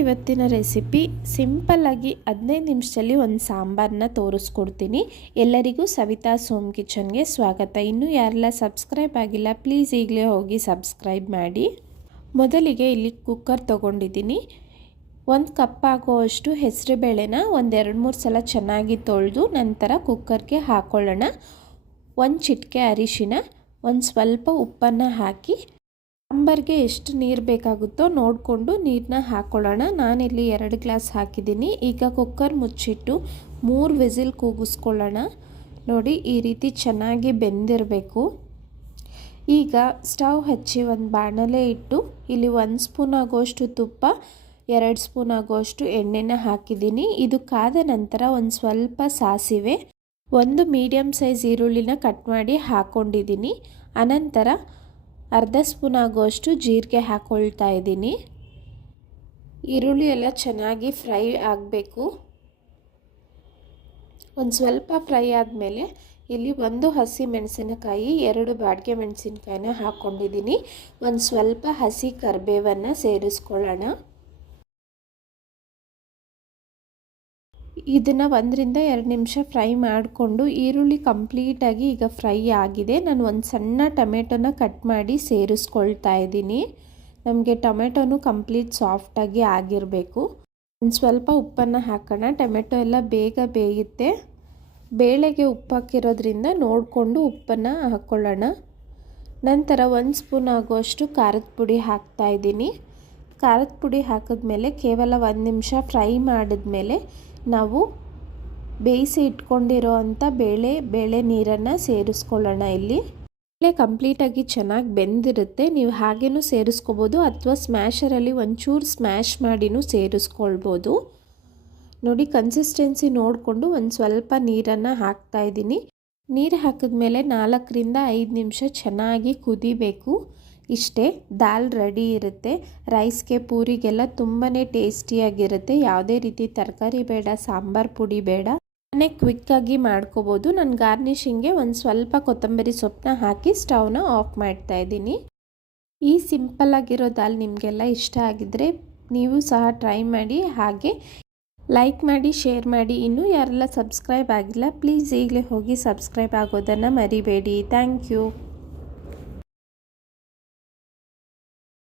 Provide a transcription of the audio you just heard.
ಇವತ್ತಿನ ರೆಸಿಪಿ ಸಿಂಪಲ್ಲಾಗಿ ಹದಿನೈದು ನಿಮಿಷದಲ್ಲಿ ಒಂದು ಸಾಂಬಾರನ್ನ ತೋರಿಸ್ಕೊಡ್ತೀನಿ. ಎಲ್ಲರಿಗೂ ಸವಿತಾ ಸೋಮ್ ಕಿಚನ್ಗೆ ಸ್ವಾಗತ. ಇನ್ನೂ ಯಾರೆಲ್ಲ ಸಬ್ಸ್ಕ್ರೈಬ್ ಆಗಿಲ್ಲ, ಪ್ಲೀಸ್ ಈಗಲೇ ಹೋಗಿ ಸಬ್ಸ್ಕ್ರೈಬ್ ಮಾಡಿ. ಮೊದಲಿಗೆ ಇಲ್ಲಿ ಕುಕ್ಕರ್ ತೊಗೊಂಡಿದ್ದೀನಿ. ಒಂದು ಕಪ್ ಆಗುವಷ್ಟು ಹೆಸರುಬೇಳೆನ ಒಂದೆರಡು ಮೂರು ಸಲ ಚೆನ್ನಾಗಿ ತೊಳೆದು ನಂತರ ಕುಕ್ಕರ್ಗೆ ಹಾಕ್ಕೊಳ್ಳೋಣ ಒಂದು ಚಿಟಿಕೆ ಅರಿಶಿನ ಒಂದು ಸ್ವಲ್ಪ ಉಪ್ಪನ್ನು ಹಾಕಿ ಸಾಂಬಾರಿಗೆ ಎಷ್ಟು ನೀರು ಬೇಕಾಗುತ್ತೋ ನೋಡಿಕೊಂಡು ನೀರನ್ನ ಹಾಕ್ಕೊಳ್ಳೋಣ ನಾನಿಲ್ಲಿ ಎರಡು ಗ್ಲಾಸ್ ಹಾಕಿದ್ದೀನಿ. ಈಗ ಕುಕ್ಕರ್ ಮುಚ್ಚಿಟ್ಟು ಮೂರು ವಿಸಿಲ್ ಕೂಗಿಸ್ಕೊಳ್ಳೋಣ. ನೋಡಿ, ಈ ರೀತಿ ಚೆನ್ನಾಗಿ ಬೆಂದಿರಬೇಕು. ಈಗ ಸ್ಟವ್ ಹಚ್ಚಿ ಒಂದು ಬಾಣಲೆ ಇಟ್ಟು ಇಲ್ಲಿ ಒಂದು ಸ್ಪೂನ್ ಆಗೋಷ್ಟು ತುಪ್ಪ, ಎರಡು ಸ್ಪೂನ್ ಆಗೋಷ್ಟು ಎಣ್ಣೆನ ಹಾಕಿದ್ದೀನಿ. ಇದು ಕಾದ ನಂತರ ಒಂದು ಸ್ವಲ್ಪ ಸಾಸಿವೆ, ಒಂದು ಮೀಡಿಯಮ್ ಸೈಜ್ ಈರುಳ್ಳಿನ ಕಟ್ ಮಾಡಿ ಹಾಕ್ಕೊಂಡಿದ್ದೀನಿ ಅನಂತರ ಅರ್ಧ ಸ್ಪೂನ್ ಆಗುವಷ್ಟು ಜೀರಿಗೆ ಹಾಕ್ಕೊಳ್ತಾ ಇದ್ದೀನಿ. ಈರುಳ್ಳಿ ಎಲ್ಲ ಚೆನ್ನಾಗಿ ಫ್ರೈ ಆಗಬೇಕು. ಒಂದು ಸ್ವಲ್ಪ ಫ್ರೈ ಆದಮೇಲೆ ಇಲ್ಲಿ ಒಂದು ಹಸಿ ಮೆಣಸಿನಕಾಯಿ, ಎರಡು ಬಾಡಿಗೆ ಮೆಣಸಿನಕಾಯಿನ ಹಾಕ್ಕೊಂಡಿದ್ದೀನಿ ಒಂದು ಸ್ವಲ್ಪ ಹಸಿ ಕರಿಬೇವನ್ನು ಸೇರಿಸ್ಕೊಳ್ಳೋಣ. ಇದನ್ನು ಒಂದರಿಂದ ಎರಡು ನಿಮಿಷ ಫ್ರೈ ಮಾಡಿಕೊಂಡು ಈರುಳ್ಳಿ ಕಂಪ್ಲೀಟಾಗಿ ಈಗ ಫ್ರೈ ಆಗಿದೆ. ನಾನು ಒಂದು ಸಣ್ಣ ಟೊಮೆಟೊನ ಕಟ್ ಮಾಡಿ ಸೇರಿಸ್ಕೊಳ್ತಾ ಇದ್ದೀನಿ. ನಮಗೆ ಟೊಮೆಟೊನು ಕಂಪ್ಲೀಟ್ ಸಾಫ್ಟಾಗಿ ಆಗಿರಬೇಕು. ಒಂದು ಸ್ವಲ್ಪ ಉಪ್ಪನ್ನು ಹಾಕೋಣ. ಟೊಮೆಟೊ ಎಲ್ಲ ಬೇಗ ಬೇಯುತ್ತೆ. ಬೇಳೆಗೆ ಉಪ್ಪು ಹಾಕಿರೋದ್ರಿಂದ ನೋಡಿಕೊಂಡು ಉಪ್ಪನ್ನು ಹಾಕ್ಕೊಳ್ಳೋಣ ನಂತರ ಒಂದು ಸ್ಪೂನ್ ಆಗುವಷ್ಟು ಖಾರದ ಪುಡಿ ಹಾಕ್ತಾಯಿದ್ದೀನಿ ಖಾರದ ಪುಡಿ ಹಾಕಿದ್ಮೇಲೆ ಕೇವಲ ಒಂದು ನಿಮಿಷ ಫ್ರೈ ಮಾಡಿದ್ಮೇಲೆ ನಾವು ಬೇಯಿಸಿ ಇಟ್ಕೊಂಡಿರೋ ಅಂಥ ಬೇಳೆ ಬೇಳೆ ನೀರನ್ನು ಸೇರಿಸ್ಕೊಳ್ಳೋಣ ಇಲ್ಲಿ. ಬೇಳೆ ಕಂಪ್ಲೀಟಾಗಿ ಚೆನ್ನಾಗಿ ಬೆಂದಿರುತ್ತೆ. ನೀವು ಹಾಗೇನೂ ಸೇರಿಸ್ಕೋಬೋದು ಅಥವಾ ಸ್ಮ್ಯಾಷರಲ್ಲಿ ಒಂಚೂರು ಸ್ಮ್ಯಾಶ್ ಮಾಡಿನೂ ಸೇರಿಸ್ಕೊಳ್ಬೋದು. ನೋಡಿ ಕನ್ಸಿಸ್ಟೆನ್ಸಿ ನೋಡಿಕೊಂಡು ಒಂದು ಸ್ವಲ್ಪ ನೀರನ್ನು ಹಾಕ್ತಾಯಿದ್ದೀನಿ ನೀರು ಹಾಕಿದ್ಮೇಲೆ ನಾಲ್ಕರಿಂದ ಐದು ನಿಮಿಷ ಚೆನ್ನಾಗಿ ಕುದಿಬೇಕು. ಇಷ್ಟೇ, ದಾಲ್ ರೆಡಿ ಇರುತ್ತೆ. ರೈಸ್ಗೆ ಪೂರಿಗೆಲ್ಲ ತುಂಬಾ ಟೇಸ್ಟಿಯಾಗಿರುತ್ತೆ. ಯಾವುದೇ ರೀತಿ ತರಕಾರಿ ಬೇಡ, ಸಾಂಬಾರ್ ಪುಡಿ ಬೇಡ. ಮನೆ ಕ್ವಿಕ್ಕಾಗಿ ಮಾಡ್ಕೋಬೋದು. ನಾನು ಗಾರ್ನಿಷಿಂಗ್ಗೆ ಒಂದು ಸ್ವಲ್ಪ ಕೊತ್ತಂಬರಿ ಸೊಪ್ಪನ್ನ ಹಾಕಿ ಸ್ಟವ್ನ ಆಫ್ ಮಾಡ್ತಾ ಇದ್ದೀನಿ. ಈ ಸಿಂಪಲ್ಲಾಗಿರೋ ದಾಲ್ ನಿಮಗೆಲ್ಲ ಇಷ್ಟ ಆಗಿದ್ರೆ ನೀವು ಸಹ ಟ್ರೈ ಮಾಡಿ. ಹಾಗೆ ಲೈಕ್ ಮಾಡಿ, ಶೇರ್ ಮಾಡಿ. ಇನ್ನೂ ಯಾರೆಲ್ಲ ಸಬ್ಸ್ಕ್ರೈಬ್ ಆಗಿಲ್ಲ, ಪ್ಲೀಸ್ ಈಗಲೇ ಹೋಗಿ ಸಬ್ಸ್ಕ್ರೈಬ್ ಆಗೋದನ್ನು ಮರಿಬೇಡಿ. Thank you.